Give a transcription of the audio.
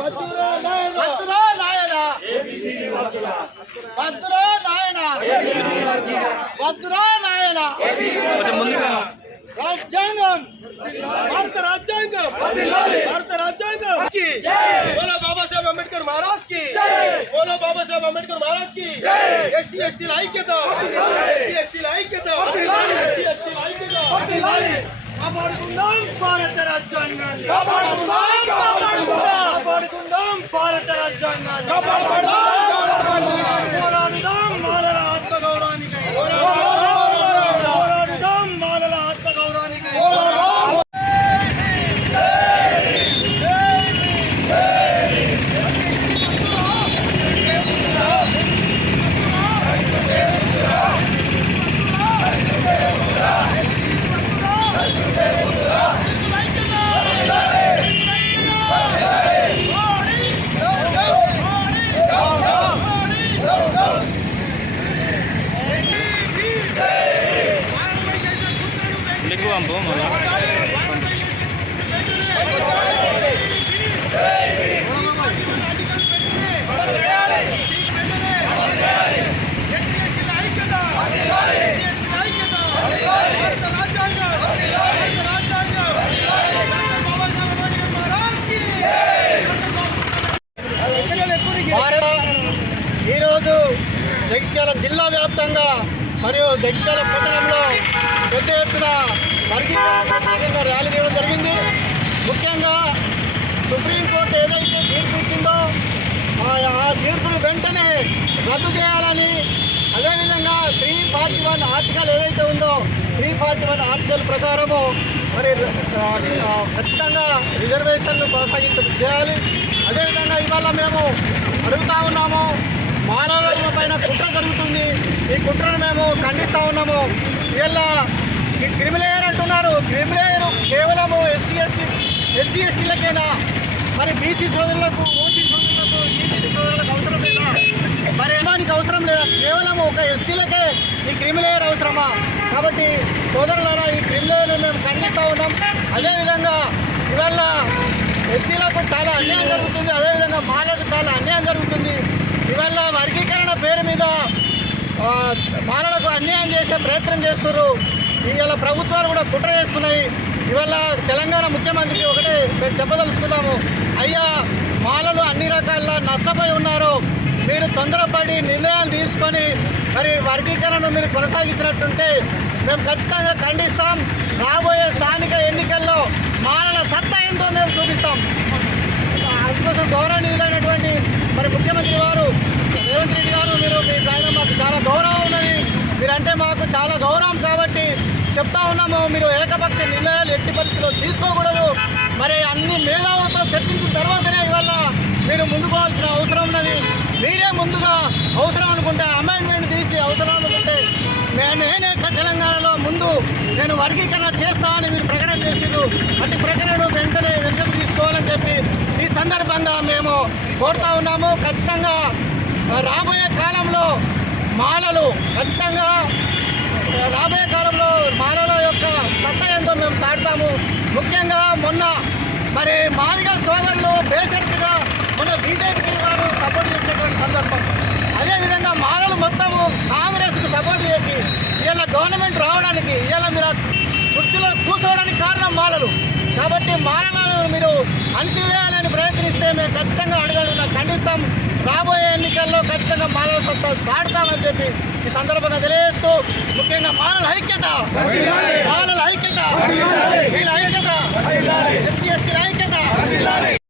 భద్ర నాయన భద్ర నాయన ఏబిసిడి భద్ర భద్ర నాయన बोलो बाबा साहेब अंबेडकर महाराज की? बोलो बाबा साहेब अंबेडकर महाराज की। एस सी एस टी लाई के था एस सी एस टी लाई के था एस सी एस टी लाई के था भारत राज्यांगं ಭಾರತ ರಾಜ್ಯಾಂಗ జగిత్యాల జిల్లా వ్యాప్తంగా మరియు జగిత్యాల పట్టణంలో పెద్ద ఎత్తున వర్గీకరణ ర్యాలీ చేయడం జరిగింది. ముఖ్యంగా సుప్రీంకోర్టు ఏదైతే తీర్పు ఇచ్చిందో ఆ తీర్పును వెంటనే రద్దు చేయాలని అదేవిధంగా త్రీ ఫార్టీ వన్ ఆర్టికల్ ఏదైతే ఉందో త్రీ ఫార్టీ వన్ ఆర్టికల్ ప్రకారము మరి ఖచ్చితంగా రిజర్వేషన్లు కొనసాగించ చేయాలి. అదేవిధంగా ఇవాళ మేము అడుగుతా ఉన్నాము మానవుల పైన కుట్ర జరుగుతుంది. ఈ కుట్రను మేము ఖండిస్తూ ఉన్నాము. ఇలా క్రిమిలేయర్ అంటున్నారు. క్రిమిలేయర్ కేవలము ఎస్సీ ఎస్టీ ఎస్సీ ఎస్టీలకేనా? మరి బీసీ సోదరులకు ఓసీ సోదరులకు ఈబీసీ సోదరులకు అవసరం లేదా? మరి ఏమానికి అవసరం లేదా? కేవలం ఒక ఎస్సీలకే ఈ క్రిమిలేయర్ అవసరమా? కాబట్టి సోదరులారా ఈ క్రిమిలేయర్ను మేము ఖండిస్తూ ఉన్నాం. అదేవిధంగా ఇవాళ ఎస్సీలకు చాలా అన్యాయం జరుగుతుంది. అదేవిధంగా మాలకు చాలా అన్యాయం జరుగుతుంది. ఇవాళ వర్గీకరణ పేరు మీద బాలలకు అన్యాయం చేసే ప్రయత్నం చేస్తున్నారు. ఇవాళ ప్రభుత్వాలు కూడా కుట్ర చేస్తున్నాయి. ఇవాళ తెలంగాణ ముఖ్యమంత్రికి ఒకటే మేము చెప్పదలుచుకున్నాము. అయ్యా మాలలు అన్ని రకాల నష్టపోయి ఉన్నారు. మీరు తొందరపడి నిర్ణయాలు తీసుకొని మరి వర్గీకరణను మీరు కొనసాగించినట్టుంటే మేము ఖచ్చితంగా ఖండిస్తాం. రాబోయే స్థానిక ఎన్నికల్లో మాలల సత్తా ఏందో మేము చూపిస్తాం. అందుకోసం గౌరవనీయులైనటువంటి మరి ముఖ్యమంత్రి వారు రేవంత్ రెడ్డి గారు మీరు మీ పైన మాకు చాలా గౌరవం ఉన్నది మీరంటే మాకు చాలా గౌరవం కాబట్టి చెప్తా ఉన్నాము మీరు ఏకపక్ష నిర్ణయాలు ఎట్టి పరిస్థితుల్లో తీసుకోకూడదు. మరి అన్ని మేధావులతో చర్చించిన తర్వాతనే ఇవాళ మీరు ముందుకోవాల్సిన అవసరం ఉన్నది. మీరే ముందుగా అవసరం అనుకుంటే అమెండ్మెంట్ తీసి అవసరం అనుకుంటే నేను నేనే తెలంగాణలో ముందు నేను వర్గీకరణ చేస్తా అని మీరు ప్రకటన చేసిండ్రు. అటు ప్రకటన వెంటనే వెనుకకు తీసుకోవాలని చెప్పి ఈ సందర్భంగా మేము కోరుతా ఉన్నాము. ఖచ్చితంగా రాబోయే కాలంలో మాలలు ఖచ్చితంగా రాబోయే కాలంలో మాలల యొక్క సత్తా ఎంతో మేము చాటుతాము ముఖ్యంగా మొన్న మరి మాదిగ సోదరులు బేసరిగా మొన్న బీజేపీకి వారు సపోర్ట్ చేసినటువంటి సందర్భం. అదేవిధంగా మాలలు మొత్తము కాంగ్రెస్కు సపోర్ట్ చేసి ఇలా గవర్నమెంట్ రావడానికి ఇలా మీరు కుర్చీలో కూర్చోవడానికి కారణం మాలలు కాబట్టి మాలలను మీరు అణచివేయాలని ప్రయత్నిస్తే మేము ఖచ్చితంగా అడగడుగున ఖండిస్తాం. రాబోయే ఎన్నికల్లో ఖచ్చితంగా మాలల సత్తా సాడతామని చెప్పి ఈ సందర్భంగా తెలియజేస్తూ ముఖ్యంగా మాలల ఐక్యత. మాలల ఐక్యత. వీళ్ళ ఐక్యత. ఎస్సీ ఎస్టీ ఐక్యత.